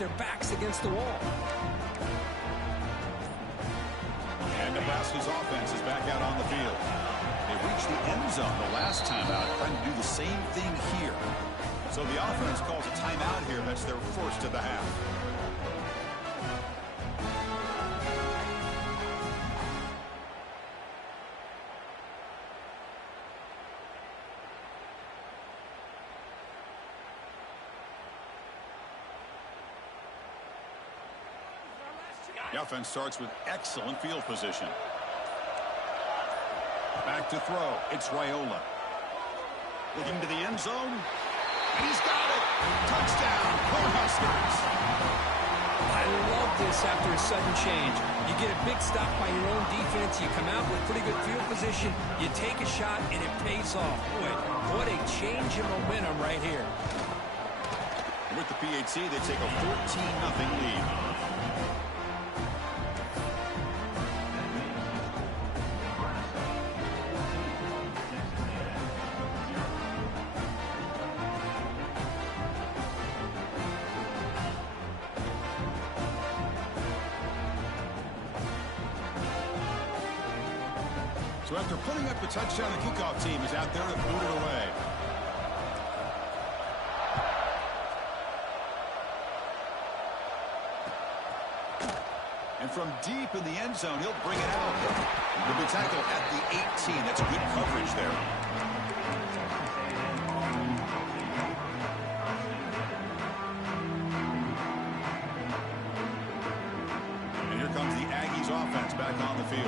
their backs against the wall. And Nebraska's offense is back out on the field. They reached the end zone the last time out, trying to do the same thing here. So the offense calls a timeout here. That's their first of the half. The offense starts with excellent field position. Back to throw. It's Raiola. Looking to the end zone. And he's got it. Touchdown, Cornhuskers. I love this after a sudden change. You get a big stop by your own defense. You come out with pretty good field position. You take a shot, and it pays off. Boy, what a change in momentum right here. With the PAT, they take a 14-0 lead. So after putting up the touchdown, the kickoff team is out there to boot it away. And from deep in the end zone, he'll bring it out. He'll be tackled at the 18. That's good coverage there. And here comes the Aggies offense back on the field.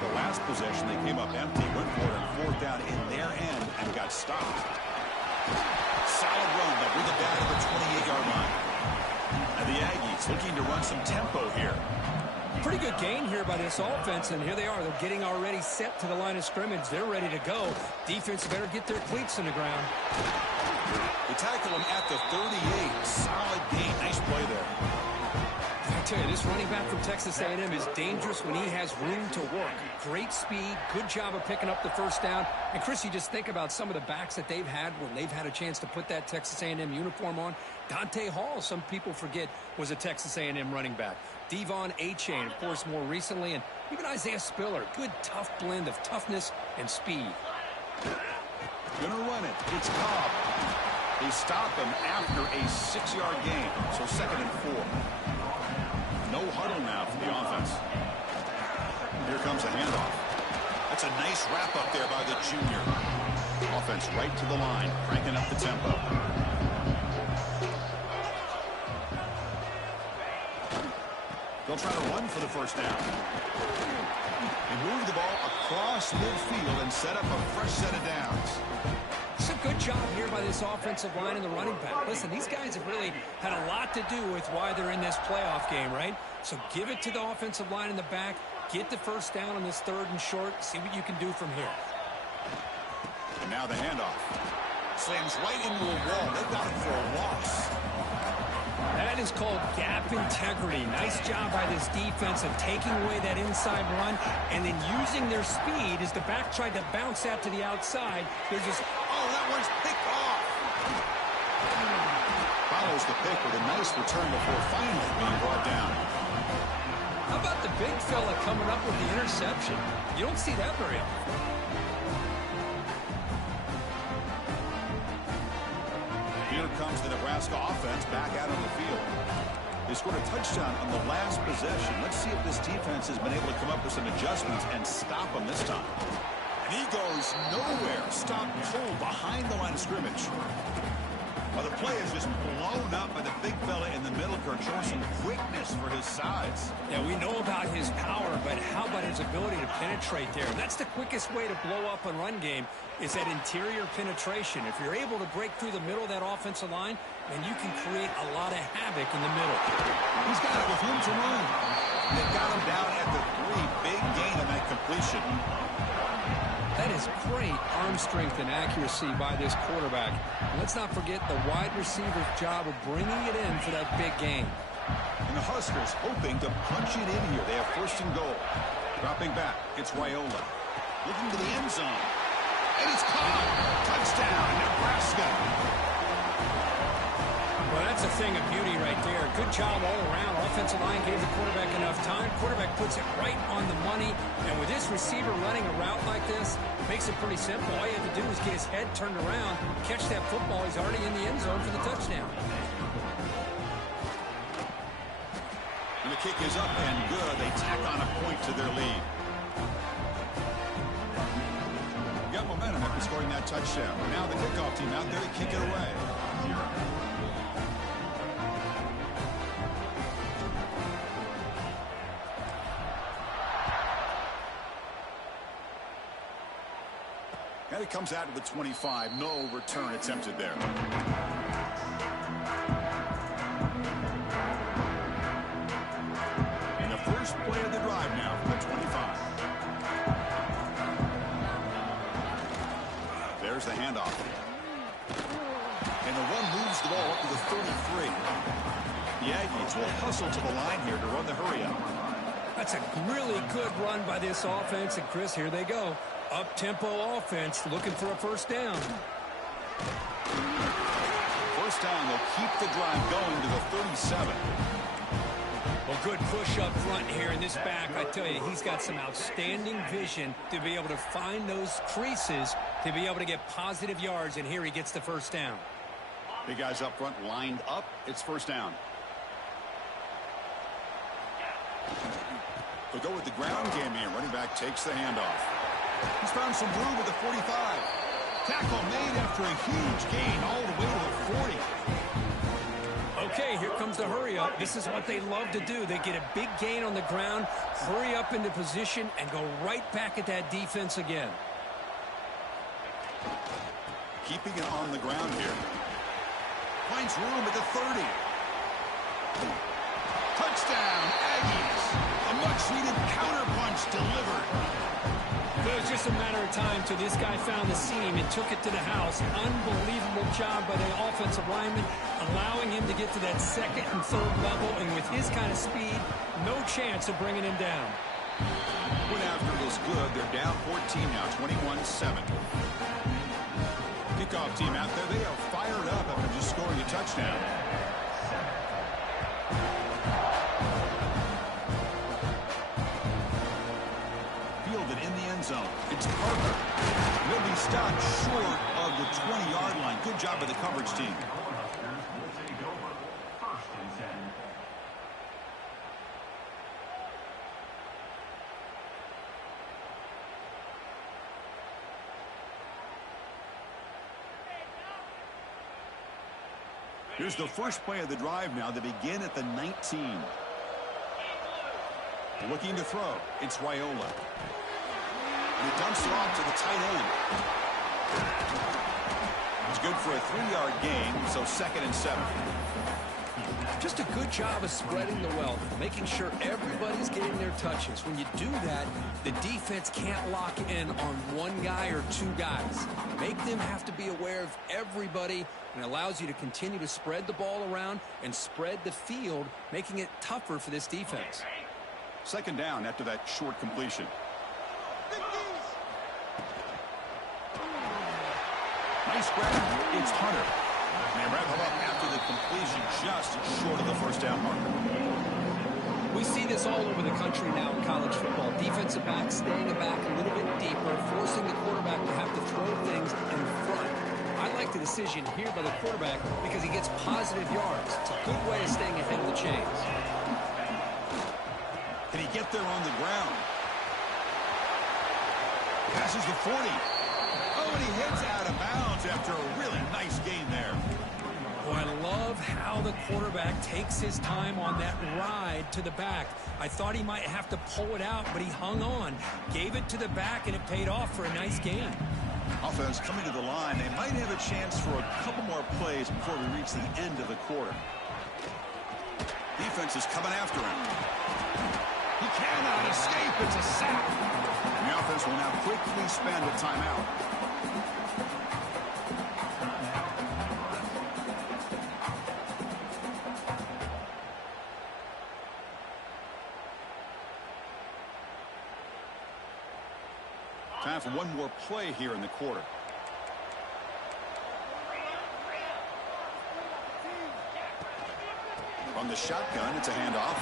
The last possession, they came up empty, went for it on fourth down in their end, and got stopped. Solid run. They'll bring it down to the 28-yard line. And the Aggies looking to run some tempo here. Pretty good gain here by this offense, and here they are. They're getting already set to the line of scrimmage. They're ready to go. Defense better get their cleats in the ground. They tackle him at the 38. Solid gain. Nice play there. I tell you, this running back from Texas A&M is dangerous when he has room to work. Great speed, good job of picking up the first down. And, Chris, you just think about some of the backs that they've had when they've had a chance to put that Texas A&M uniform on. Dante Hall, some people forget, was a Texas A&M running back. Devon Achane, of course, more recently. And even Isaiah Spiller, good, tough blend of toughness and speed. Gonna run it. It's Cobb. They stop him after a 6-yard gain. So 2nd and 4. No huddle now for the offense. Here comes a handoff. That's a nice wrap up there by the junior. Offense right to the line, cranking up the tempo. They'll try to run for the first down. They move the ball across midfield and set up a fresh set of downs. It's a good job here by this offensive line and the running back. Listen, these guys have really had a lot to do with why they're in this playoff game, right? So give it to the offensive line in the back. Get the first down on this 3rd and short. See what you can do from here. And now the handoff. Slams right into a wall. They've got him for a loss. That is called gap integrity. Nice job by this defense of taking away that inside run and then using their speed as the back tried to bounce that to the outside. They're just, oh, that one's picked off. Follows the pick with a nice return before finally being brought down. How about the big fella coming up with the interception? You don't see that very often. Here comes the Nebraska offense back out on the field. They scored a touchdown on the last possession. Let's see if this defense has been able to come up with some adjustments and stop them this time. And he goes nowhere. Stopped cold behind the line of scrimmage. Well, the play is just blown up by the big fella in the middle. Kirk showing some quickness for his size. Yeah, we know about his power, but how about his ability to penetrate there? That's the quickest way to blow up a run game is that interior penetration. If you're able to break through the middle of that offensive line, then you can create a lot of havoc in the middle. He's got it with room to run. They've got him down at the 3. Big gain on that completion. That is great arm strength and accuracy by this quarterback. And let's not forget the wide receiver's job of bringing it in for that big gain. And the Huskers hoping to punch it in here. They have 1st and goal. Dropping back, it's Raiola. Looking to the end zone. And it's caught. Touchdown, Nebraska. Well, that's That's a thing of beauty right there. Good job all around. Offensive line gave the quarterback enough time. Quarterback puts it right on the money. And with this receiver running a route like this, makes it pretty simple. All you have to do is get his head turned around, catch that football. He's already in the end zone for the touchdown. And the kick is up and good. They tack on a point to their lead. Got momentum after scoring that touchdown. Now the kickoff team out there to kick it away. And it comes out to the 25. No return attempted there. And the first play of the drive now from the 25. There's the handoff. And the run moves the ball up to the 33. The Aggies will hustle to the line here to run the hurry up. That's a really good run by this offense. And, Chris, here they go. Up-tempo offense looking for a first down. First down, they'll keep the drive going to the 37. Well, good push up front here in this back. I tell you, he's got some outstanding vision to be able to find those creases to be able to get positive yards, and here he gets the first down. Big guys up front lined up. It's first down. They'll go with the ground game here. Running back takes the handoff. He's found some room at the 45. Tackle made after a huge gain all the way to the 40. Okay, here comes the hurry up. This is what they love to do. They get a big gain on the ground, hurry up into position, and go right back at that defense again. Keeping it on the ground here. Finds room at the 30. Touchdown, Aggies. A much-needed counterpunch delivered. It was just a matter of time till this guy found the seam and took it to the house. Unbelievable job by the offensive lineman, allowing him to get to that second and third level. And with his kind of speed, no chance of bringing him down. Went after it is good. They're down 14 now, 21-7. Kickoff team out there. They are fired up after just scoring a touchdown. Zone. It's Parker. He'll be stopped short of the 20-yard line. Good job by the coverage team. Here's the first play of the drive now. They begin at the 19. Looking to throw. It's Raiola. He dumps it off to the tight end. It's good for a 3-yard gain, so 2nd and 7. Just a good job of spreading the wealth, making sure everybody's getting their touches. When you do that, the defense can't lock in on one guy or two guys. Make them have to be aware of everybody, and allows you to continue to spread the ball around and spread the field, making it tougher for this defense. 2nd down after that short completion. Nice grab. It's Hunter. They wrap him up after the completion, just short of the first down marker. We see this all over the country now in college football. Defensive backs staying back a little bit deeper, forcing the quarterback to have to throw things in front. I like the decision here by the quarterback because he gets positive yards. It's a good way of staying ahead of the chains. Can he get there on the ground? Passes the 40. Oh, and he hits out of bounds after a really nice gain there. Boy, I love how the quarterback takes his time on that ride to the back. I thought he might have to pull it out, but he hung on, gave it to the back, and it paid off for a nice gain. Offense coming to the line. They might have a chance for a couple more plays before we reach the end of the quarter. Defense is coming after him. He cannot escape. It's a sack. The offense will now quickly spend a timeout. Time for one more play here in the quarter. On the shotgun, it's a handoff.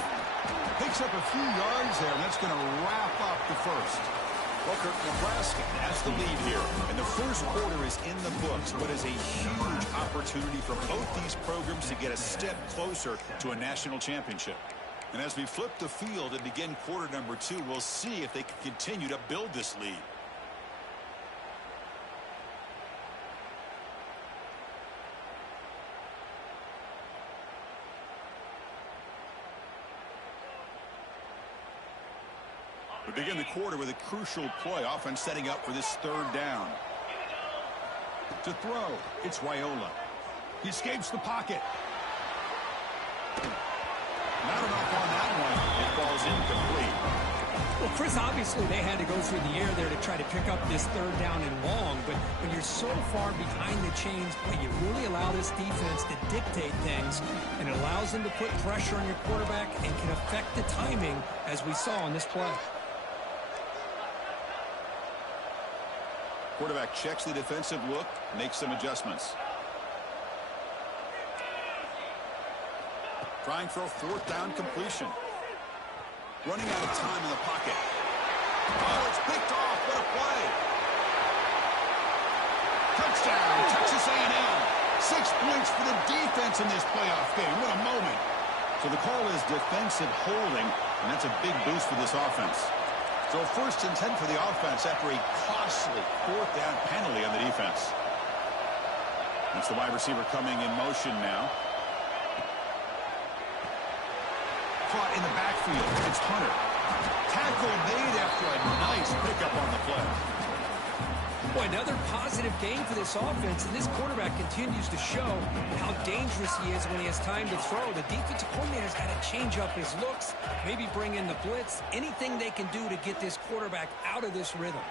Picks up a few yards there, and that's going to wrap up the first. Booker, Nebraska has the lead here, and the first quarter is in the books, but is a huge opportunity for both these programs to get a step closer to a national championship. And as we flip the field and begin quarter number 2, we'll see if they can continue to build this lead. We begin the quarter with a crucial play. Offense setting up for this third down. To throw, it's Raiola. He escapes the pocket. Not enough on that one. It falls incomplete. Well, Chris, obviously they had to go through the air there to try to pick up this third down and long, but when you're so far behind the chains, boy, you really allow this defense to dictate things, and it allows them to put pressure on your quarterback and can affect the timing, as we saw on this play. Quarterback checks the defensive look, makes some adjustments. Trying for a fourth down completion. Running out of time in the pocket. Oh, it's picked off. What a play. Touchdown, Texas A&M. 6 points for the defense in this playoff game. What a moment. So the call is defensive holding, and that's a big boost for this offense. So 1st and 10 for the offense after a costly fourth down penalty on the defense. That's the wide receiver coming in motion now. Caught in the backfield. It's Hunter. Tackle made after a nice pickup on the play. Boy, another positive game for this offense, and this quarterback continues to show how dangerous he is when he has time to throw. The defensive coordinator's got to change up his looks, maybe bring in the blitz, anything they can do to get this quarterback out of this rhythm.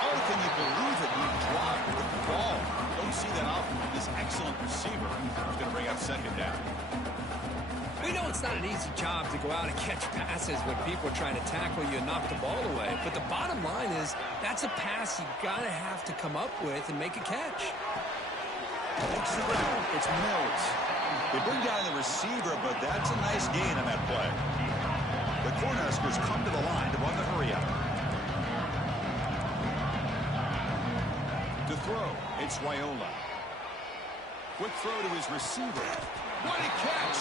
Oh, can you believe it? He dropped with the ball. Don't see that often with this excellent receiver. He's going to bring up second down. We know it's not an easy job to go out and catch passes when people are trying to tackle you and knock the ball away. But the bottom line is that's a pass you got to have to come up with and make a catch. Looks around. It's Mills. They bring down the receiver, but that's a nice gain on that play. The Cornhuskers come to the line to run the hurry up. To throw, it's Raiola. Quick throw to his receiver. What a catch!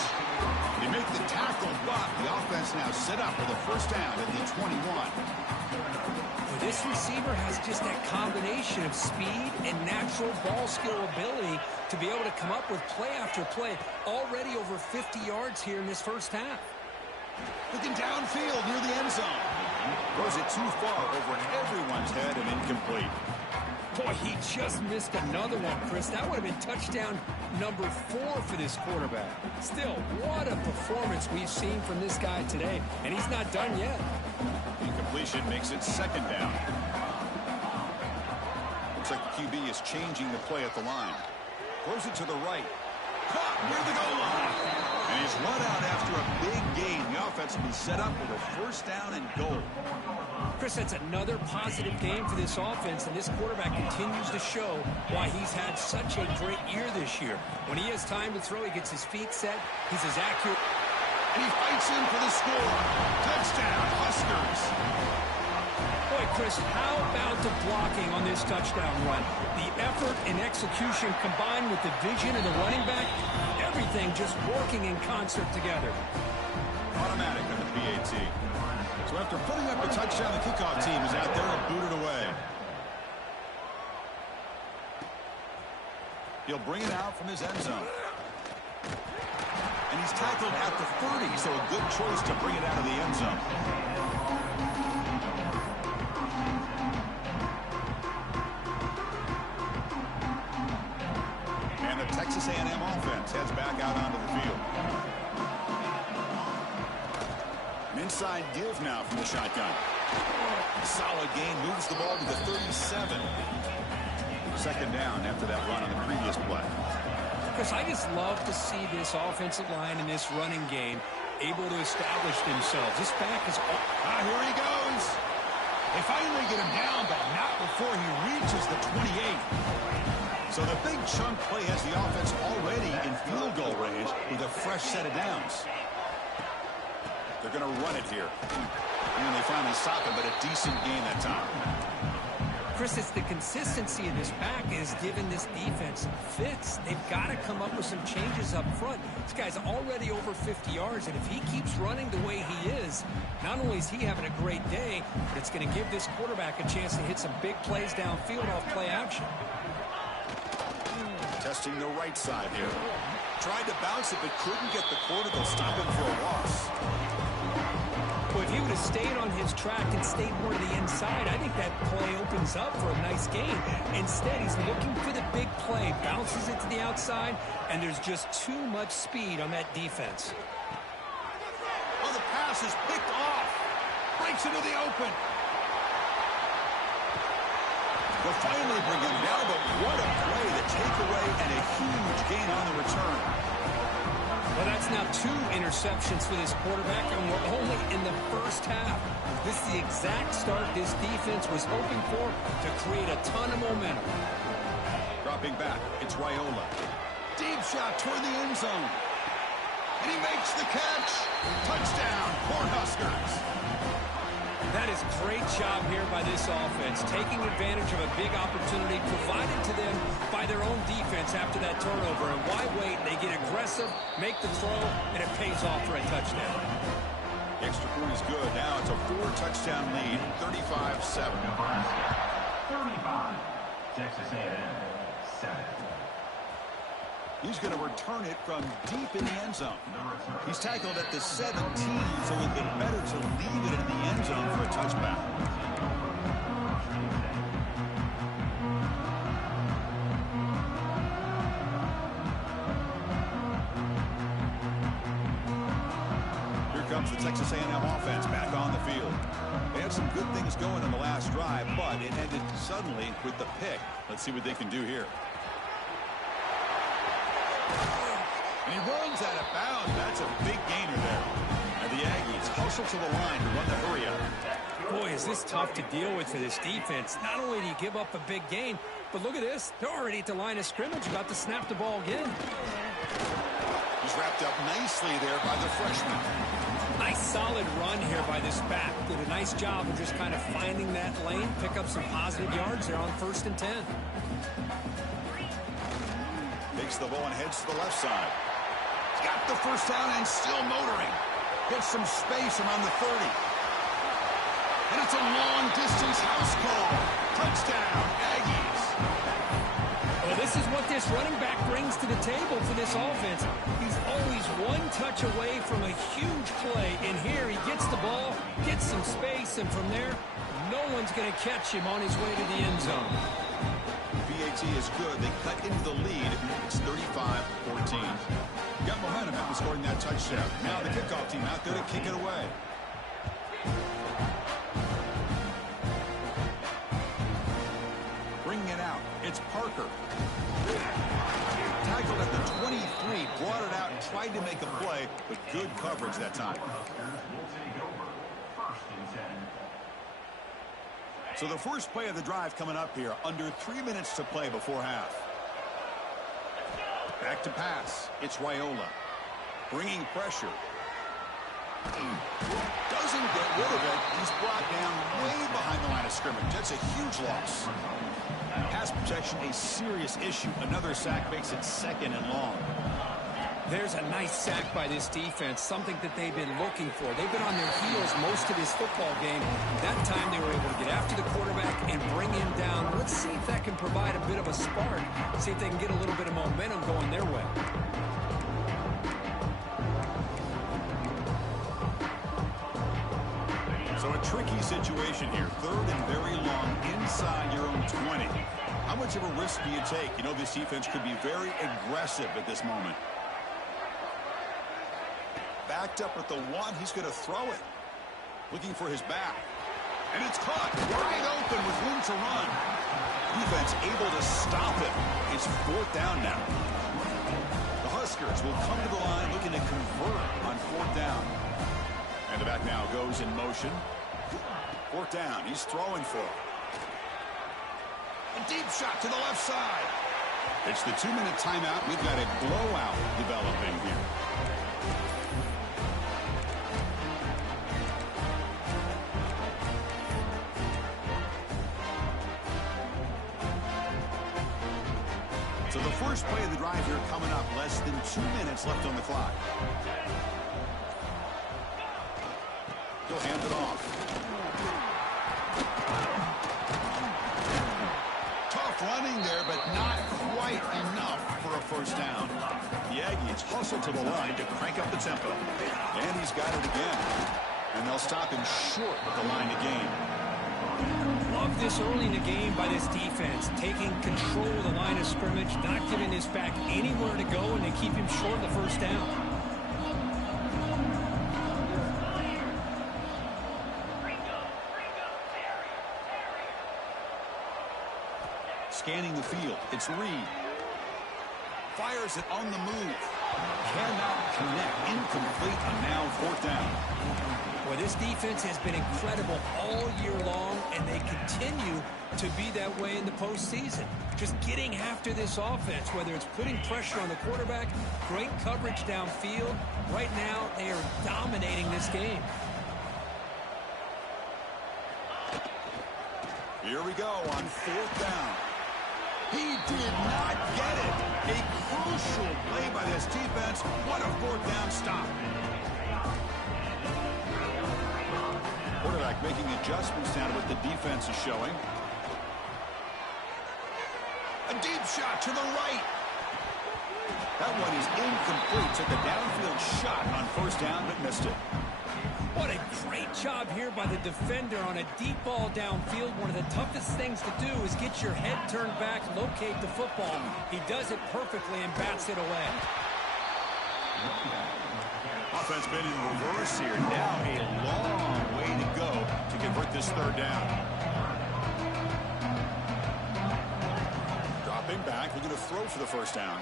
They make the tackle, but the offense now set up for the first down at the 21. Well, this receiver has just that combination of speed and natural ball skill ability to be able to come up with play after play. Already over 50 yards here in this first half. Looking downfield near the end zone. Throws it too far over everyone's head and incomplete. Boy, he just missed another one, Chris. That would have been touchdown number 4 for this quarterback. Still, what a performance we've seen from this guy today, and he's not done yet. Incompletion makes it second down. Looks like the QB is changing the play at the line. Throws it to the right. Caught near the goal line. And he's run out after a big gain. The offense will be set up with a first down and goal. Chris, that's another positive game for this offense, and this quarterback continues to show why he's had such a great year this year. When he has time to throw, he gets his feet set, he's as accurate. And he fights in for the score. Touchdown, Huskers. Boy, Chris, how about the blocking on this touchdown run? The effort and execution combined with the vision of the running back, everything just working in concert together. Automatic on the PAT. So after putting up a touchdown, the kickoff team is out there and booted away. He'll bring it out from his end zone. And he's tackled at the 30, so a good choice to bring it out of the end zone. And the Texas A&M offense heads back out onto the field. Inside give now from the shotgun. Solid gain, moves the ball to the 37. Second down after that run on the previous play. Chris, I just love to see this offensive line in this running game able to establish themselves. This back is... here he goes. They finally get him down, but not before he reaches the 28. So the big chunk play has the offense already in field goal range. fresh set of downs. They're going to run it here. And they finally stop it, but a decent gain that time. Chris, it's the consistency of this back is giving this defense fits. They've got to come up with some changes up front. This guy's already over 50 yards, and if he keeps running the way he is, not only is he having a great day, but it's going to give this quarterback a chance to hit some big plays downfield off play action. Testing the right side here. Tried to bounce it, but couldn't get the quarter. They'll stop him for a loss. Well, if he would have stayed on his track and stayed more to the inside, I think that play opens up for a nice gain. Instead, he's looking for the big play, bounces it to the outside, and there's just too much speed on that defense. Oh, the pass is picked off. Breaks into the open. They'll finally bring him down, but what a play, the takeaway, and a huge gain on the return. Well, that's now 2 interceptions for this quarterback, and we're only in the first half. This is the exact start this defense was hoping for to create a ton of momentum. Dropping back, it's Raiola. Deep shot toward the end zone. And he makes the catch. Touchdown, Cornhuskers. That is a great job here by this offense, taking advantage of a big opportunity provided to them by their own defense after that turnover. And why wait? They get aggressive, make the throw, and it pays off for a touchdown. The extra point is good. Now it's a 4-touchdown lead, 35-7. 35, Texas A&M, 7. He's going to return it from deep in the end zone. He's tackled at the 17, so it would be better to leave it in the end zone for a touchback. Here comes the Texas A&M offense back on the field. They had some good things going on the last drive, but it ended suddenly with the pick. Let's see what they can do here. And he runs out of bounds. That's a big gainer there. And the Aggies hustle to the line to run the hurry up. Boy, is this tough to deal with for this defense. Not only do you give up a big gain, but look at this. They're already at the line of scrimmage, about to snap the ball again. He's wrapped up nicely there by the freshman. Nice solid run here by this back. Did a nice job of just kind of finding that lane, pick up some positive yards there on 1st and 10. Takes the ball and heads to the left side. He's got the first down and still motoring. Gets some space around the 30. And it's a long-distance house call. Touchdown, Aggies. Well, this is what this running back brings to the table for this offense. He's always one touch away from a huge play. And here he gets the ball, gets some space, and from there, no one's going to catch him on his way to the end zone. VAT is good. They cut into the lead. It's 35-14. Got momentum after scoring that touchdown. Now the kickoff team out there to kick it away. Bringing it out. It's Parker. Tackled at the 23. Brought it out and tried to make a play, but good coverage that time. So the first play of the drive coming up here. Under 3 minutes to play before half. Back to pass. It's Raiola. Bringing pressure. Doesn't get rid of it. He's brought down way behind the line of scrimmage. That's a huge loss. Pass protection, a serious issue. Another sack makes it 2nd and long. There's a nice sack by this defense, something that they've been looking for. They've been on their heels most of this football game. That time they were able to get after the quarterback and bring him down. Let's see if that can provide a bit of a spark. See if they can get a little bit of momentum going their way. So a tricky situation here. 3rd and very long inside your own 20. How much of a risk do you take? You know, this defense could be very aggressive at this moment. Backed up at the 1. He's going to throw it. Looking for his back. And it's caught. Wide open with room to run. Defense able to stop it. It's 4th down now. The Huskers will come to the line looking to convert on 4th down. And the back now goes in motion. 4th down. He's throwing for it. A deep shot to the left side. It's the 2-minute timeout. We've got a blowout developing here. first play of the drive here coming up. Less than 2 minutes left on the clock. He'll hand it off. Tough running there, but not quite enough for a first down. The Aggies hustle to the line to crank up the tempo. And he's got it again. And they'll stop him short with the line to gain. Love this early in the game by this defense, taking control of the line of scrimmage, not giving this back anywhere to go, and they keep him short of the first down. Scanning the field, it's Reed. Fires it on the move. Cannot connect. Incomplete on now fourth down. Well, this defense has been incredible all year long, and they continue to be that way in the postseason. Just getting after this offense, whether it's putting pressure on the quarterback, great coverage downfield. Right now, they are dominating this game. Here we go on fourth down. He did not get it. A crucial play by this defense. What a fourth down stop. Quarterback making adjustments down to what the defense is showing. A deep shot to the right. That one is incomplete. Took a downfield shot on first down, but missed it. What a great job here by the defender on a deep ball downfield. One of the toughest things to do is get your head turned back, locate the football. He does it perfectly and bats it away. Offense been in reverse here. Now a long way to go to convert this third down. Dropping back, looking to throw for the first down.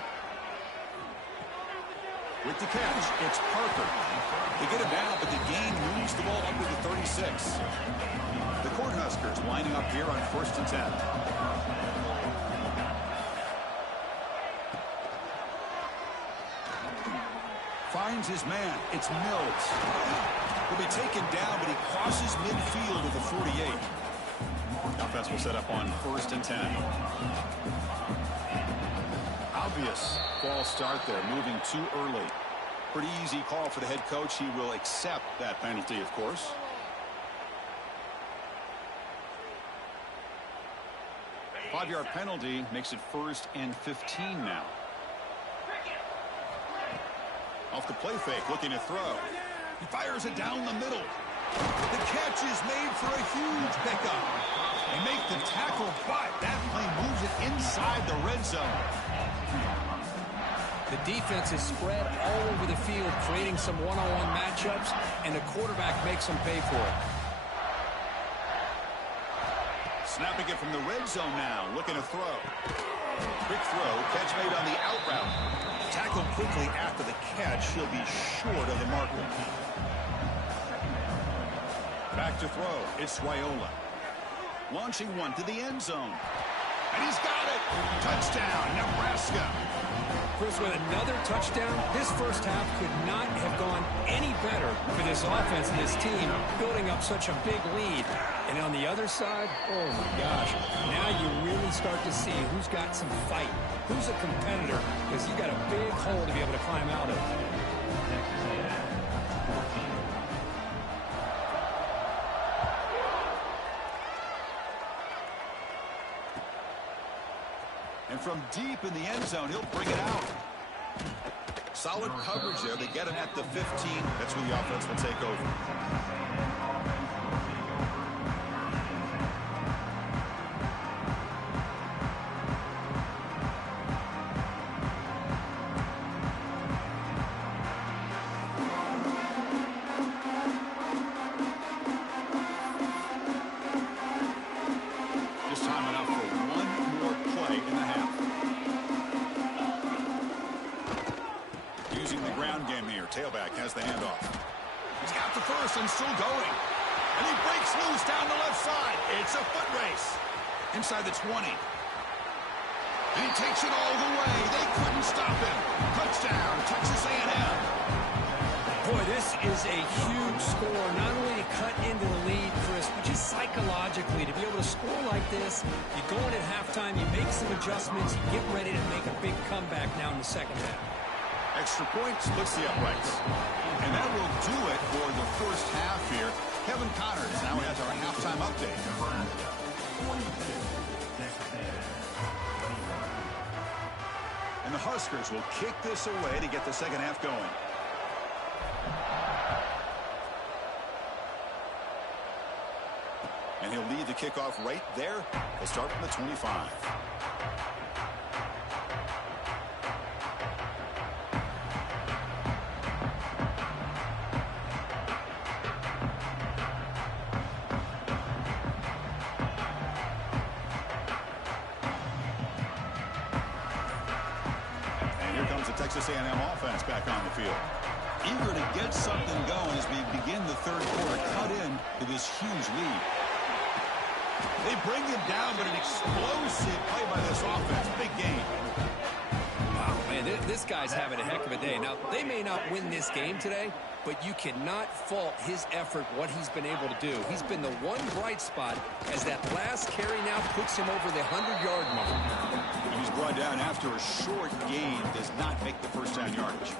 With the catch, it's Parker. They get him down, but the gain moves the ball up to the 36. The Cornhuskers lining up here on 1st and 10. Finds his man. It's Mills. He'll be taken down, but he crosses midfield at the 48. Offense will set up on 1st and 10. Obvious false start there, moving too early. Pretty easy call for the head coach. He will accept that penalty, of course. Five-yard penalty makes it 1st and 15 now. Off the play fake, looking to throw. He fires it down the middle. The catch is made for a huge pickup. They make the tackle, but that play moves it inside the red zone. The defense is spread all over the field, creating some one-on-one matchups, and the quarterback makes them pay for it. Snapping it from the red zone now, looking to throw. Quick throw, catch made on the out route. Tackled quickly after the catch, he'll be short of the marker. Back to throw, it's Raiola. Launching one to the end zone. And he's got it! Touchdown, Nebraska! Chris, with another touchdown, this first half could not have gone any better for this offense and this team, building up such a big lead. And on the other side, oh my gosh, now you really start to see who's got some fight, who's a competitor, because you got a big hole to be able to climb out of. And from deep in the end zone, he'll bring it out. Solid coverage there. They get him at the 15. That's where the offense will take over. Just time enough for one more play in the half. Using the ground game here. Tailback has the handoff. He's got the first and still going. And he breaks loose down the left side. It's a foot race. Inside the 20. And he takes it all the way. They couldn't stop him. Touchdown, Texas A&M. Boy, this is a huge score, not only to you cut into the lead, Chris, but just psychologically, to be able to score like this, you go in at halftime, you make some adjustments, you get ready to make a big comeback now in the second half. Extra point splits the uprights. And that will do it for the first half here. Kevin Connors now has our halftime update. And the Huskers will kick this away to get the second half going. And he'll lead the kickoff right there. He'll start from the 25. Texas A&M offense back on the field. Eager to get something going as we begin the third quarter. Cut in to this huge lead. They bring him down, but an explosive play by this offense. Big game. Wow, man, this guy's having a heck of a day. Now, they may not win this game today, but you cannot fault his effort, what he's been able to do. He's been the one bright spot as that last carry now puts him over the 100-yard mark. He's brought down after a short gain, does not make the first down yardage.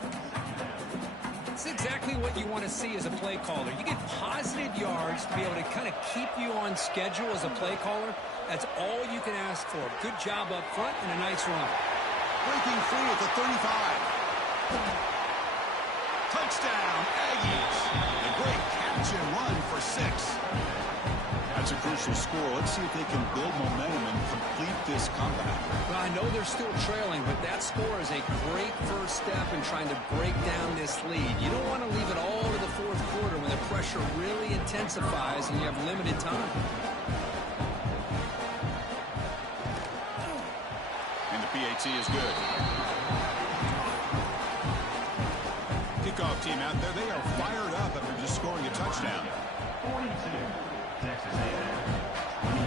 It's exactly what you want to see as a play caller. You get positive yards to be able to kind of keep you on schedule as a play caller. That's all you can ask for. Good job up front and a nice run. Breaking free at the 35. Touchdown, Aggies. A great catch and run for 6. That's a crucial score. Let's see if they can build momentum and complete this comeback. Well, I know they're still trailing, but that score is a great first step in trying to break down this lead. You don't want to leave it all to the fourth quarter when the pressure really intensifies and you have limited time. And the PAT is good. Kickoff team out there, they are fired up after just scoring a touchdown. 42. Texas A&M 28.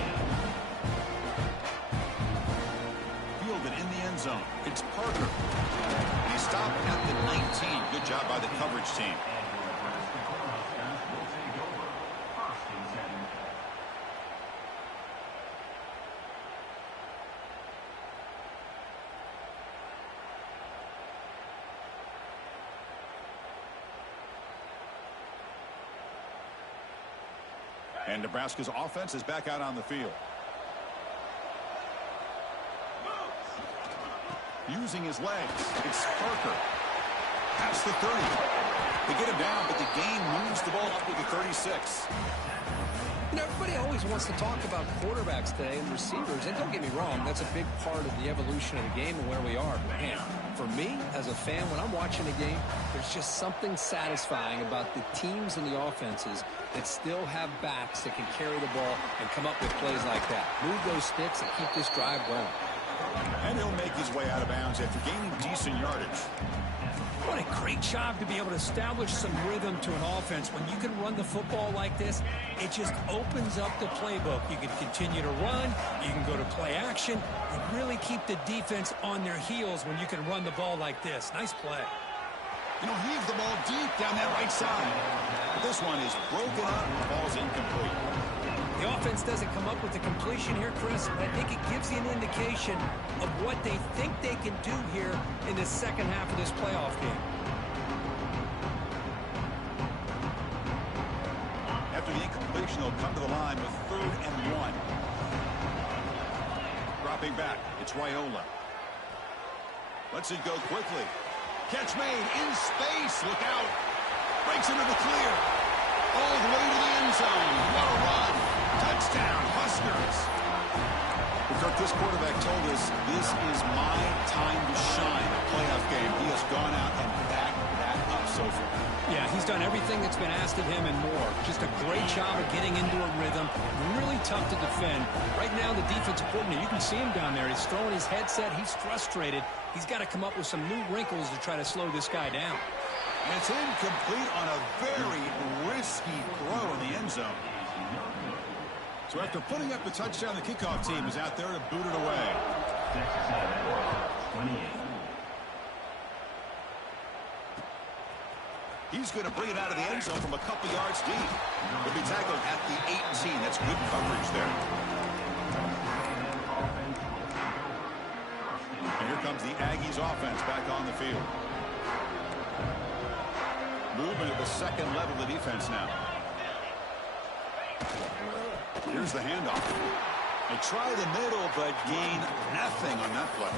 Fielded in the end zone. It's Parker. And he stopped at the 19. Good job by the coverage team. And Nebraska's offense is back out on the field. Using his legs, it's Parker. Past the 30. They get him down, but the gain moves the ball up to the 36. You know, everybody always wants to talk about quarterbacks today and receivers, and don't get me wrong, that's a big part of the evolution of the game and where we are. But man, for me, as a fan, when I'm watching a game, there's just something satisfying about the teams and the offenses that still have backs that can carry the ball and come up with plays like that. Move those sticks and keep this drive going. And he'll make his way out of bounds after gaining decent yardage. What a great job to be able to establish some rhythm to an offense. When you can run the football like this, it just opens up the playbook. You can continue to run, you can go to play action, and really keep the defense on their heels when you can run the ball like this. Nice play. You know, heave the ball deep down that right side. But this one is broken up and falls incomplete. The offense doesn't come up with the completion here, Chris, but I think it gives you an indication of what they think they can do here in the second half of this playoff game. After the incompletion, they'll come to the line with 3rd and 1. Dropping back, it's Raiola. Lets it go quickly. Catch made in space. Look out. Breaks into the clear. All the way to the end zone. What a run. Touchdown, Huskers. Kirk, this quarterback told us this is my time to shine. A playoff game. He has gone out and backed that up so far. Yeah, he's done everything that's been asked of him and more. Just a great job of getting into a rhythm. Really tough to defend. Right now, the defensive coordinator, you can see him down there. He's throwing his headset. He's frustrated. He's got to come up with some new wrinkles to try to slow this guy down. And it's incomplete on a very risky throw in the end zone. So after putting up the touchdown, the kickoff team is out there to boot it away. Texas A&M 28. He's going to bring it out of the end zone from a couple yards deep. He'll be tackled at the 18. That's good coverage there. And here comes the Aggies offense back on the field. Movement at the second level of the defense now. Here's the handoff. They try the middle, but gain nothing on that play.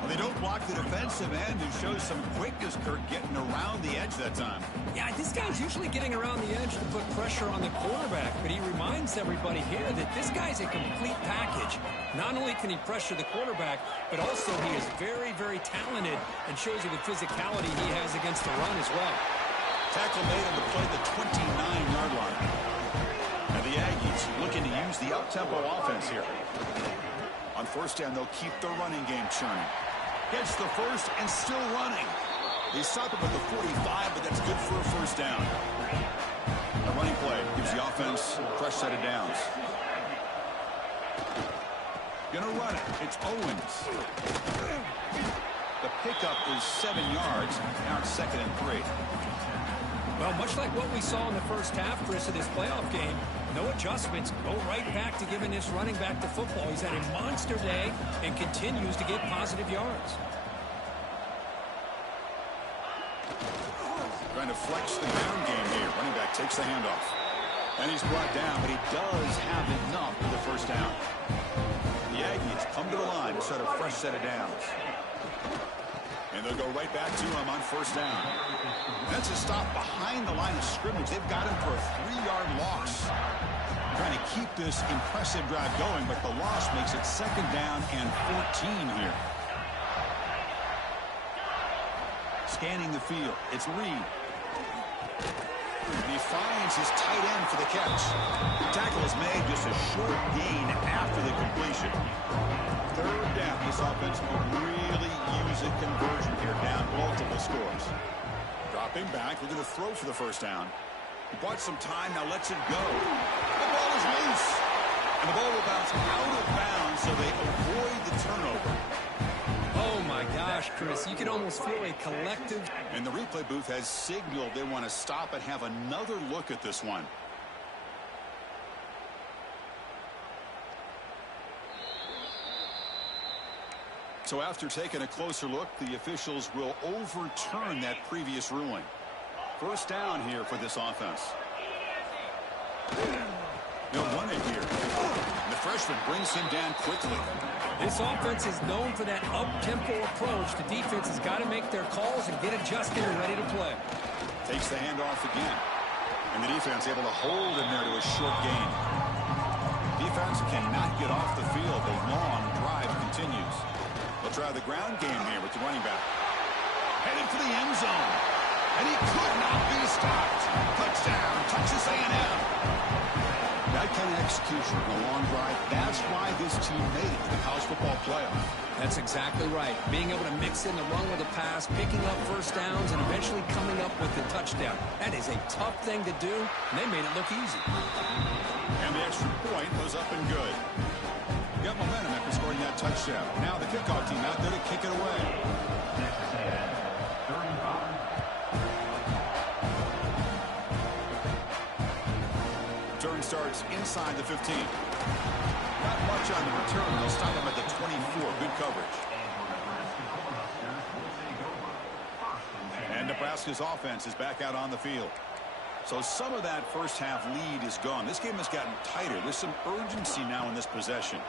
Well, they don't block the defensive end, who shows some quickness, Kurt, getting around the edge that time. Yeah, this guy's usually getting around the edge to put pressure on the quarterback, but he reminds everybody here that this guy's a complete package. Not only can he pressure the quarterback, but also he is very, very talented and shows you the physicality he has against the run as well. Tackle made on the play, the 29-yard line. And the Aggies looking to use the up-tempo offense here. On first down, they'll keep the running game churning. Gets the first and still running. They stop him at the 45, but that's good for a first down. A running play gives the offense a fresh set of downs. Gonna run it. It's Owens. The pickup is 7 yards. Now it's 2nd and 3. Well, much like what we saw in the first half, Chris, of this playoff game, no adjustments. Go right back to giving this running back the football. He's had a monster day and continues to get positive yards. Trying to flex the ground game here. Running back takes the handoff. And he's brought down, but he does have enough for the first down. The Aggies come to the line to set a fresh set of downs. And they'll go right back to him on first down. That's a stop behind the line of scrimmage. They've got him for a 3-yard loss. Trying to keep this impressive drive going, but the loss makes it 2nd down and 14 here. Scanning the field. It's Reed. And he finds his tight end for the catch. The tackle is made, just a short gain after the completion. 3rd down. This offense will really use a conversion here, down multiple scores. Dropping back, looking to throw for the first down. He bought some time, now lets it go. The ball is loose. And the ball will bounce out of bounds, so they avoid the turnover. Oh, my gosh, Chris. You can almost feel a collective. And the replay booth has signaled they want to stop and have another look at this one. So after taking a closer look, the officials will overturn that previous ruling. First down here for this offense. They'll run it here. And the freshman brings him down quickly. This offense is known for that up-tempo approach. The defense has got to make their calls and get adjusted and ready to play. Takes the handoff again. And the defense able to hold him there to a short gain. Defense cannot get off the field. The long drive continues. They'll try the ground game here with the running back. Headed for the end zone. And he could not be stopped. Touchdown, Texas A&M. That kind of execution on a long drive, that's why this team made it to the college football playoff. That's exactly right. Being able to mix in the run with the pass, picking up first downs, and eventually coming up with the touchdown. That is a tough thing to do, and they made it look easy. And the extra point was up and good. Got momentum after scoring that touchdown. Now the kickoff team out there to kick it away. Turn starts inside the 15. Not much on the return. They'll stop him at the 24. Good coverage. And Nebraska's offense is back out on the field. So some of that first half lead is gone. This game has gotten tighter. There's some urgency now in this possession.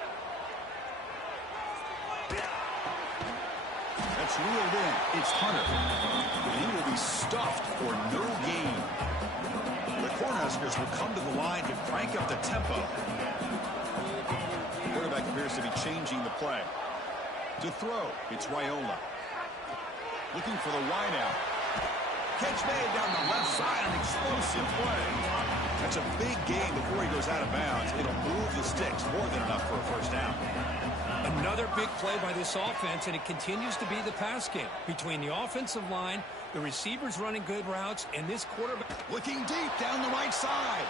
That's reeled in. It's Hunter. And he will be stuffed for no gain. The Cornhuskers will come to the line to crank up the tempo. The quarterback appears to be changing the play. To throw, it's Raiola. Looking for the wideout. Catch made down the left side, an explosive play. That's a big gain before he goes out of bounds. It'll move the sticks, more than enough for a first down. Another big play by this offense, and it continues to be the pass game between the offensive line, the receivers running good routes, and this quarterback. Looking deep down the right side.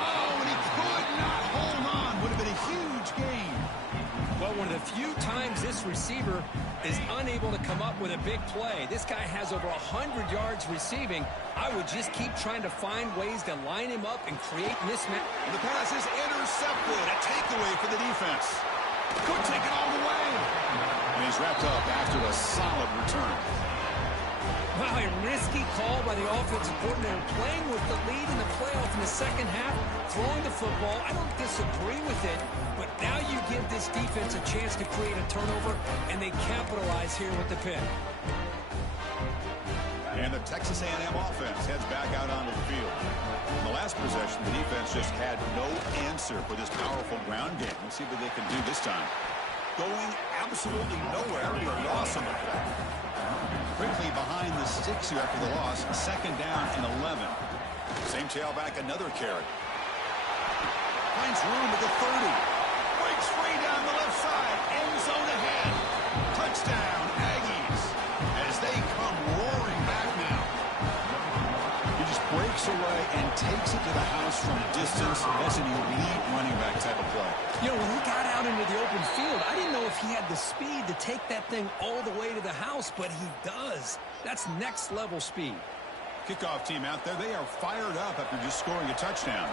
Oh, and he could not hold on. Would have been a huge gain. Well, one of the few times this receiver is unable to come up with a big play. This guy has over 100 yards receiving. I would just keep trying to find ways to line him up and create mismatch. The pass is intercepted. A takeaway for the defense. Could take it all the way. And he's wrapped up after a solid return. Wow, a risky call by the offensive coordinator, playing with the lead in the playoff in the second half, throwing the football. I don't disagree with it, but now you give this defense a chance to create a turnover, and they capitalize here with the pick. And the Texas A&M offense heads back out onto the field. In the last possession, the defense just had no answer for this powerful ground game. Let's see what they can do this time. Going absolutely nowhere. A loss on the play. Quickly behind the sticks here after the loss. Second down and 11. Same tailback, another carry. Finds room at the 30. Breaks free down the left side. End zone ahead. Touchdown, Aggies. As they come roaring back now. He just breaks away and takes it to the house from distance. That's an elite running back type of play. You know, when he got out into the open field, I didn't know if he had the speed to take that thing all the way to the house, but he does. That's next level speed. Kickoff team out there, they are fired up after just scoring a touchdown.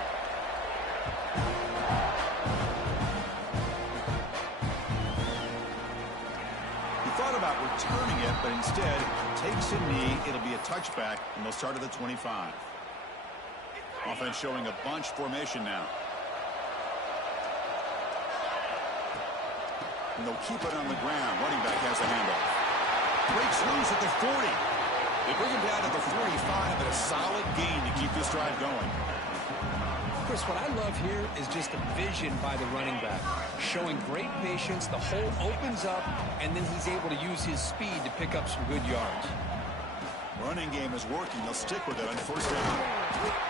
He thought about returning it, but instead takes a knee. It'll be a touchback, and they'll start at the 25. Offense showing a bunch formation now. And they'll keep it on the ground. Running back has a handoff. Breaks loose at the 40. They bring him down at the 45, but a solid gain to keep this drive going. Chris, what I love here is just a vision by the running back. Showing great patience, the hole opens up, and then he's able to use his speed to pick up some good yards. Running game is working. They'll stick with it on first down.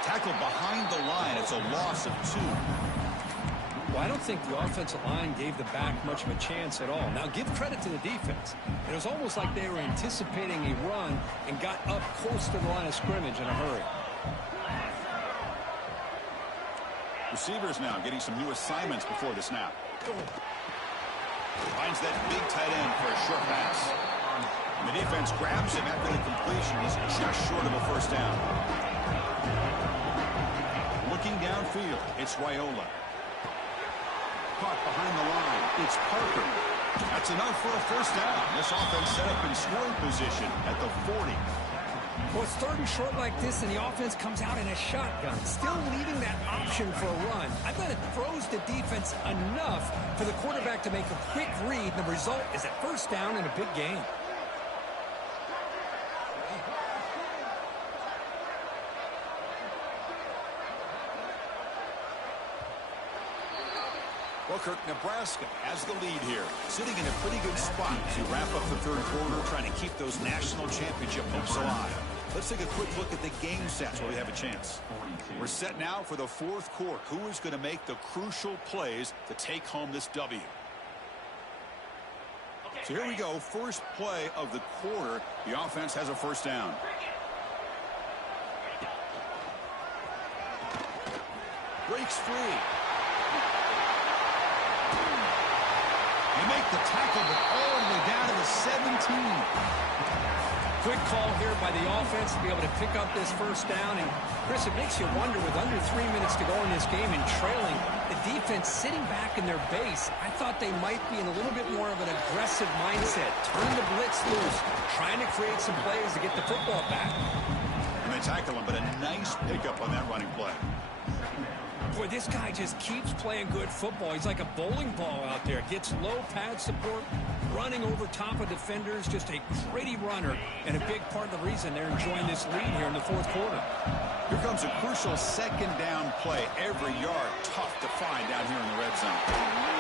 Tackle behind the line. It's a loss of 2. Well, I don't think the offensive line gave the back much of a chance at all. Now, give credit to the defense. It was almost like they were anticipating a run and got up close to the line of scrimmage in a hurry. Receivers now getting some new assignments before the snap. Finds that big tight end for a short pass. And the defense grabs him after the completion. He's just short of a first down. Looking downfield, it's Raiola. Caught behind the line. It's Parker. That's enough for a first down. This offense set up in scoring position at the 40. Well, it's third and short like this, and the offense comes out in a shotgun, still leaving that option for a run. I bet it throws the defense enough for the quarterback to make a quick read, and the result is a first down and a big gain. Well, Kirk, Nebraska has the lead here, sitting in a pretty good spot to wrap up the third quarter, trying to keep those national championship hopes alive. Let's take a quick look at the game sets where we have a chance. We're set now for the fourth quarter. Who is going to make the crucial plays to take home this W? So here we go. First play of the quarter. The offense has a first down. Breaks free. They make the tackle, but all the way down to the 17. Quick call here by the offense to be able to pick up this first down. And, Chris, it makes you wonder, with under 3 minutes to go in this game and trailing, the defense sitting back in their base, I thought they might be in a little bit more of an aggressive mindset. Turn the blitz loose, trying to create some plays to get the football back. And they tackle him, but a nice pickup on that running play. Boy, this guy just keeps playing good football. He's like a bowling ball out there. Gets low pad support, running over top of defenders. Just a gritty runner, and a big part of the reason they're enjoying this lead here in the fourth quarter. Here comes a crucial second down play. Every yard tough to find down here in the red zone.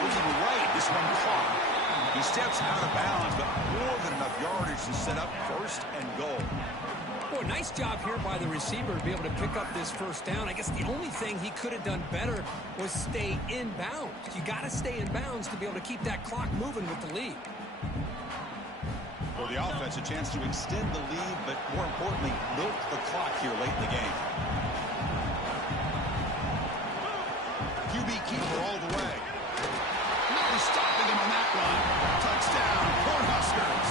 Looking right, this one caught. He steps out of bounds, but more than enough yardage to set up first and goal. Boy, nice job here by the receiver to be able to pick up this first down. I guess the only thing he could have done better was stay in bounds. You got to stay in bounds to be able to keep that clock moving with the lead. For the offense, a chance to extend the lead, but more importantly, milk the clock here late in the game. QB keeper all the way. Now he's stopping him on that one. Touchdown, Cornhuskers.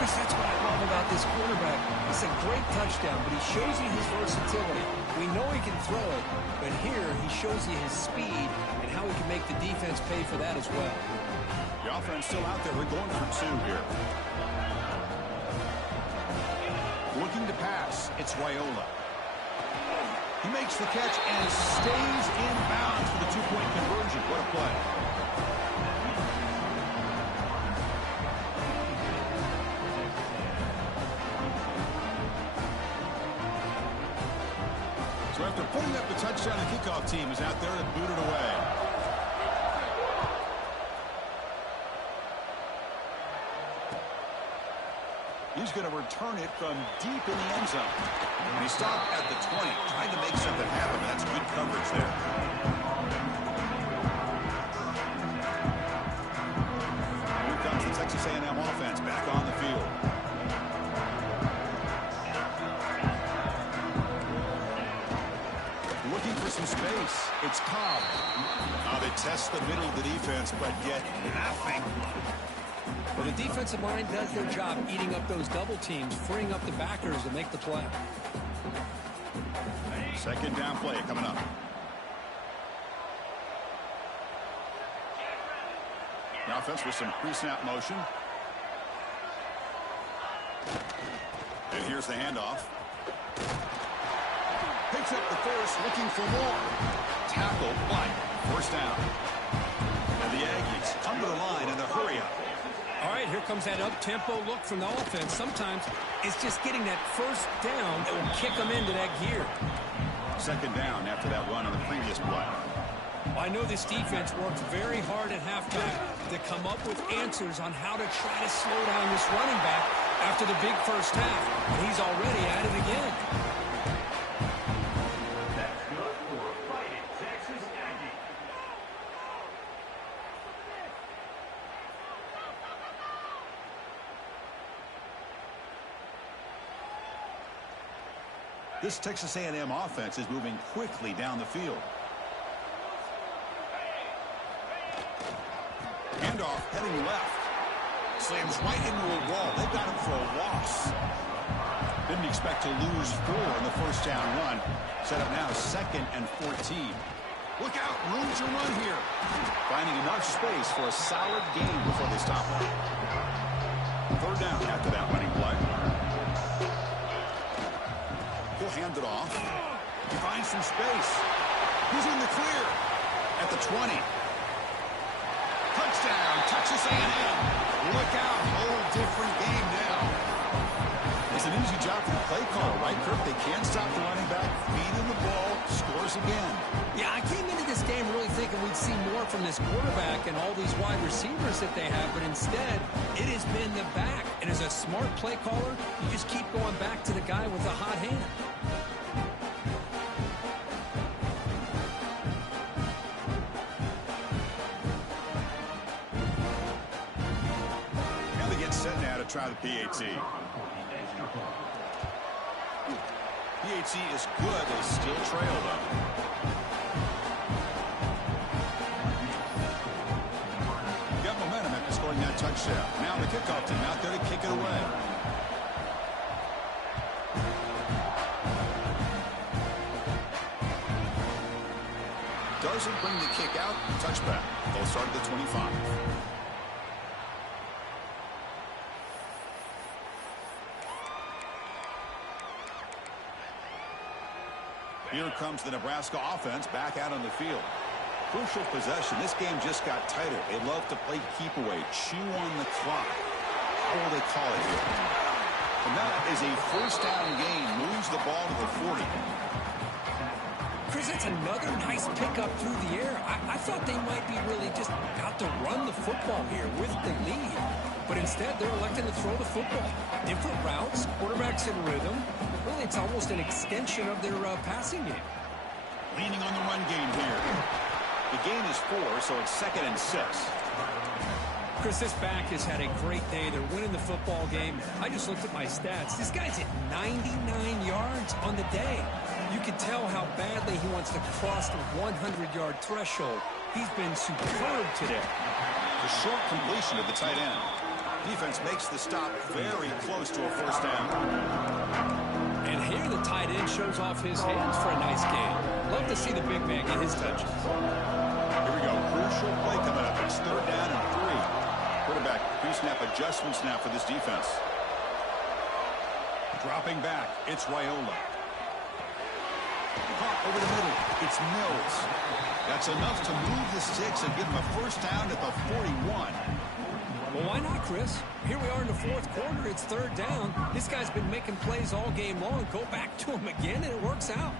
Chris, that's what I love about this quarterback. It's a great touchdown, but he shows you his versatility. We know he can throw it, but here he shows you his speed and how he can make the defense pay for that as well. The offense still out there. We're going for two here. Looking to pass. It's Raiola. He makes the catch and stays in bounds for the two-point conversion. What a play. So after putting up the touchdown, the kickoff team is out there to boot it away. He's going to return it from deep in the end zone. And he stopped at the 20, trying to make something happen. That's good coverage there. Here comes the Texas A&M offense back on the field. Looking for some space. It's Cobb. They test the middle of the defense, but get nothing. Well, the defensive line does their job eating up those double teams, freeing up the backers to make the play. Second down play coming up. The offense with some pre-snap motion. And here's the handoff. Picks up the first, looking for more. Tackle, but first down. And the Aggies come to the line in the hurry up. All right, here comes that up-tempo look from the offense. Sometimes it's just getting that first down that will kick them into that gear. Second down after that run on the previous play. I know this defense worked very hard at halftime to come up with answers on how to try to slow down this running back after the big first half. And he's already at it again. That's good for a fighting Texas Aggie. This Texas A&M offense is moving quickly down the field. Handoff heading left. Slams right into a wall. They've got him for a loss. Didn't expect to lose 4 in the first down run. Set up now 2nd and 14. Look out, room to run here. Finding enough space for a solid gain before they stop him. Third down after that running play. He'll hand it off. He finds some space. He's in the clear at the 20. Touchdown, Texas A&M. Look out, whole different game now. It's an easy job for the play caller, right, Kirk? They can't stop the running back, feed him the ball, scores again. Yeah, I came into this game really thinking we'd see more from this quarterback and all these wide receivers that they have, but instead, it has been the back. And as a smart play caller, you just keep going back to the guy with the hot hand. And they get set now to try the PAT. PAT is good. They still trail, though. Got momentum after scoring that touchdown. Now the kickoff team out there to kick it away. Doesn't bring the kick out. Touchback. They'll start at the 25. Here comes the Nebraska offense back out on the field. Crucial possession. This game just got tighter. They love to play keep away, chew on the clock. How will they call it here? And that is a first down gain. Moves the ball to the 40. Chris, that's another nice pickup through the air. I thought they might be really just out to run the football here with the lead. But instead, they're electing to throw the football. Different routes, quarterbacks in rhythm. Really, it's almost an extension of their passing game. Leaning on the run game here. The gain is 4, so it's 2nd and 6. Chris, this back has had a great day. They're winning the football game. I just looked at my stats. This guy's at 99 yards on the day. You can tell how badly he wants to cross the 100-yard threshold. He's been superb today. The short completion of the tight end. Defense makes the stop very close to a first down. And here the tight end shows off his hands for a nice game. Love to see the big man get his touches. Here we go. Crucial play coming up. It's 3rd down and 3. Quarterback pre-snap adjustments now for this defense. Dropping back. It's Raiola. Caught over the middle. It's Mills. That's enough to move the sticks and give him a first down at the 41. Well, why not, Chris? Here we are in the 4th quarter. It's 3rd down. This guy's been making plays all game long. Go back to him again, and it works out.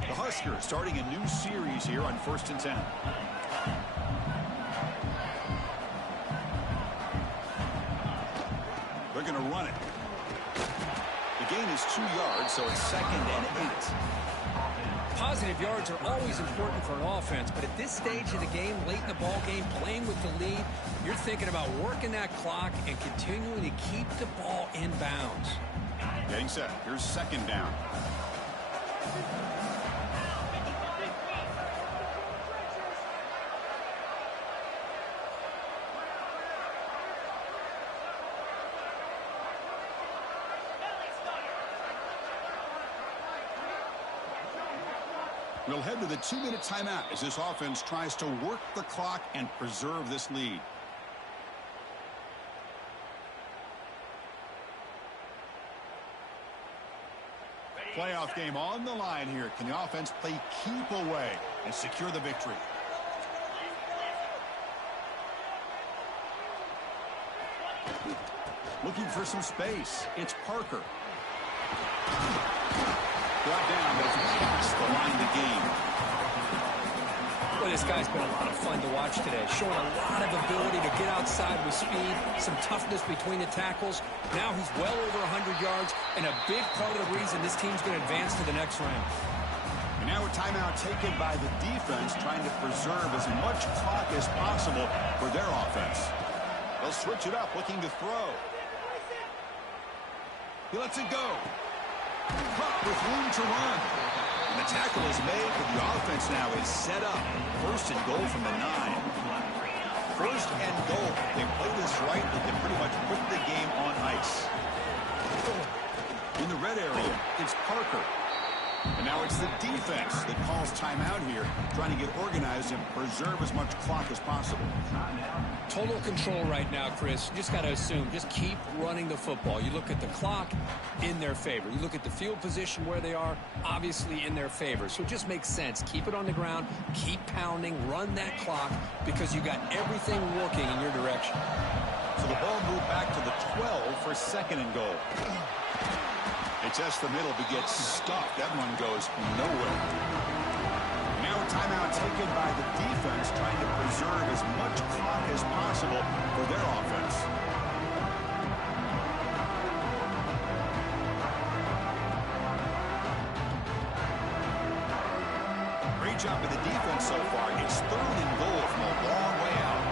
The Huskers starting a new series here on 1st and 10. They're going to run it. The gain is 2 yards, so it's 2nd and 8. Positive yards are always important for an offense, but at this stage of the game, late in the ball game, playing with the lead, you're thinking about working that clock and continuing to keep the ball in bounds. Getting set. Here's 2nd down. We'll head to the 2-minute timeout as this offense tries to work the clock and preserve this lead. Playoff game on the line here. Can the offense play keep away and secure the victory? Looking for some space. It's Parker. Brought down, but it's past the line of the game. Well, this guy's been a lot of fun to watch today. Showing a lot of ability to get outside with speed, some toughness between the tackles. Now he's well over 100 yards, and a big part of the reason this team's going to advance to the next round. And now a timeout taken by the defense, trying to preserve as much clock as possible for their offense. They'll switch it up, looking to throw. He lets it go. Caught with room to run. And the tackle is made, but the offense now is set up. 1st and goal from the 9. 1st and goal. They play this right, they can pretty much put the game on ice. In the red area, it's Parker. And now it's the defense that calls timeout here, trying to get organized and preserve as much clock as possible. Total control right now, Chris. You just got to assume, just keep running the football. You look at the clock, in their favor. You look at the field position where they are, obviously in their favor. So it just makes sense. Keep it on the ground, keep pounding, run that clock, because you got everything working in your direction. So the ball moved back to the 12 for 2nd and goal. They test the middle, but gets stuck. That one goes nowhere. Now a timeout taken by the defense, trying to preserve as much clock as possible for their offense. Great job by the defense so far. It's 3rd and goal from a long way out.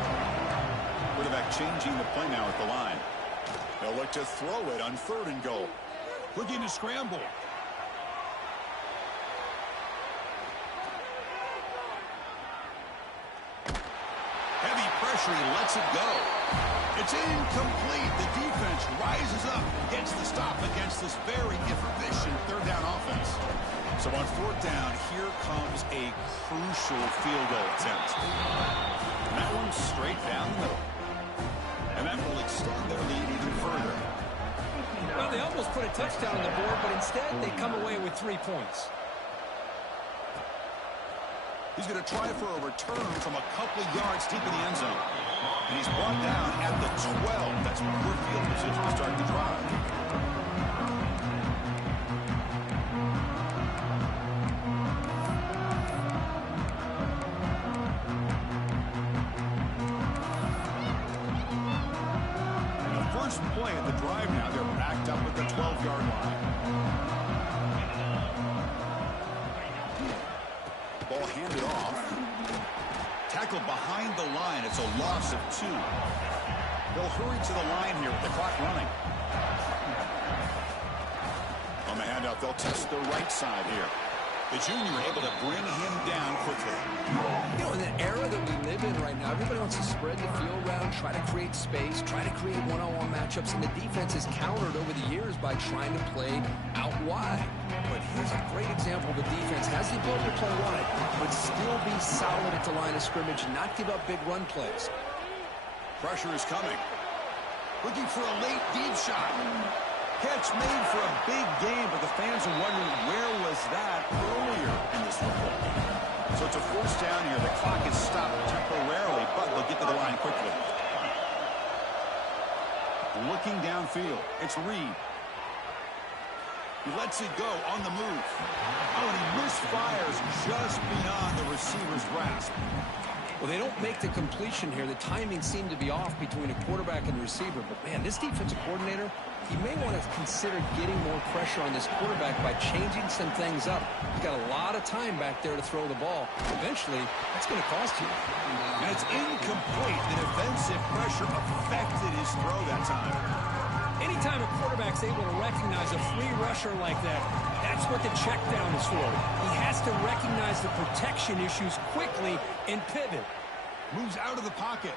Quarterback changing the play now at the line. They'll look to throw it on 3rd and goal. Looking to scramble. Heavy pressure, he lets it go. It's incomplete. The defense rises up, gets the stop against this very efficient 3rd down offense. So on 4th down, here comes a crucial field goal attempt. And that one's straight down the middle. And that will extend their lead even further. Well, they almost put a touchdown on the board, but instead they come away with 3 points. He's going to try for a return from a couple of yards deep in the end zone. And he's brought down at the 12. That's poor field position to start the drive. First play at the drive now. They're backed up at the 12-yard line. Ball handed off. Tackle behind the line. It's a loss of 2. They'll hurry to the line here with the clock running. On the handout, they'll test the right side here. The junior able to bring him down quickly. You know, in the era that we live in right now, everybody wants to spread the field around, try to create space, try to create one-on-one matchups, and the defense has countered over the years by trying to play out wide. But here's a great example of a defense has the ability to play wide, but still be solid at the line of scrimmage and not give up big run plays. Pressure is coming. Looking for a late deep shot. Catch made for a big game, but the fans are wondering where was that earlier in this football game. So it's a force down here. The clock is stopped temporarily, but they'll get to the line quickly. Looking downfield, it's Reed. He lets it go on the move. Oh, and he misfires just beyond the receiver's grasp. Well, they don't make the completion here. The timing seemed to be off between a quarterback and receiver. But, man, this defensive coordinator, he may want to consider getting more pressure on this quarterback by changing some things up. He's got a lot of time back there to throw the ball. Eventually, that's going to cost you. And it's incomplete. The defensive pressure affected his throw that time. Anytime a quarterback's able to recognize a free rusher like that, that's what the check down is for. He has to recognize the protection issues quickly and pivot. Moves out of the pocket.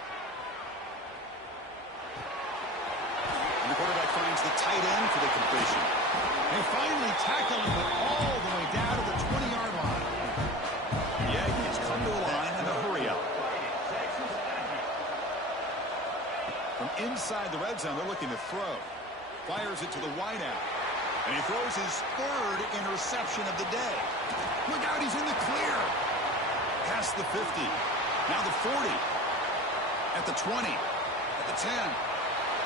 And the quarterback finds the tight end for the completion. They finally tackle him, but all the way down to the 20-yard line. The Aggies come to the line in a hurry up. From inside the red zone, they're looking to throw. Fires it to the wideout. And he throws his third interception of the day. Look out, he's in the clear. Past the 50. Now the 40. At the 20. At the 10.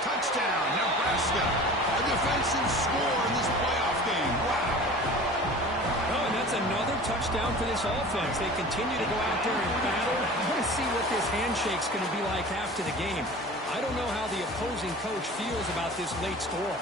Touchdown, Nebraska. A defensive score in this playoff game. Wow. Oh, and that's another touchdown for this offense. They continue to go out there and battle. I want to see what this handshake's going to be like after the game. I don't know how the opposing coach feels about this late score.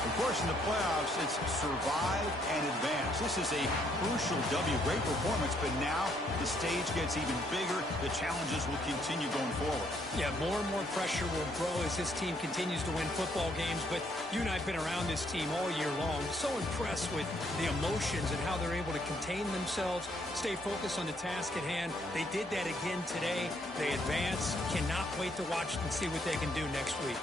Of course, in the playoffs, it's survive and advance. This is a crucial W. Great performance, but now the stage gets even bigger. The challenges will continue going forward. Yeah, more and more pressure will grow as this team continues to win football games. But you and I have been around this team all year long. So impressed with the emotions and how they're able to contain themselves, stay focused on the task at hand. They did that again today. They advance. Cannot wait to watch and see what they can do next week.